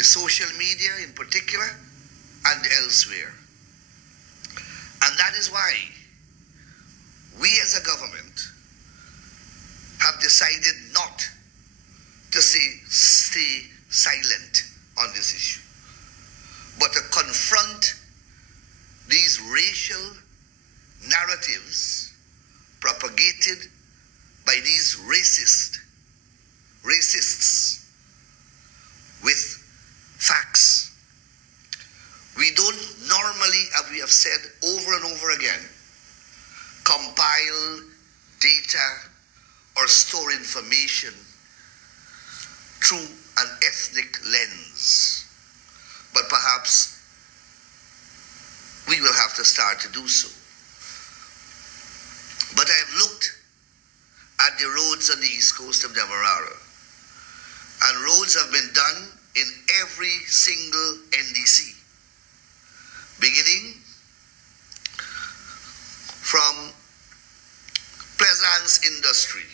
the social media in particular and elsewhere. And that is why we as a government have decided not to stay silent on this issue, but to confront these racial narratives propagated by these racists with facts. We don't normally, as we have said over and over again, compile data or store information through an ethnic lens. But perhaps we will have to start to do so. But I have looked at the roads on the east coast of Demerara, and roads have been done in every single NDC, beginning from Pleasance Industry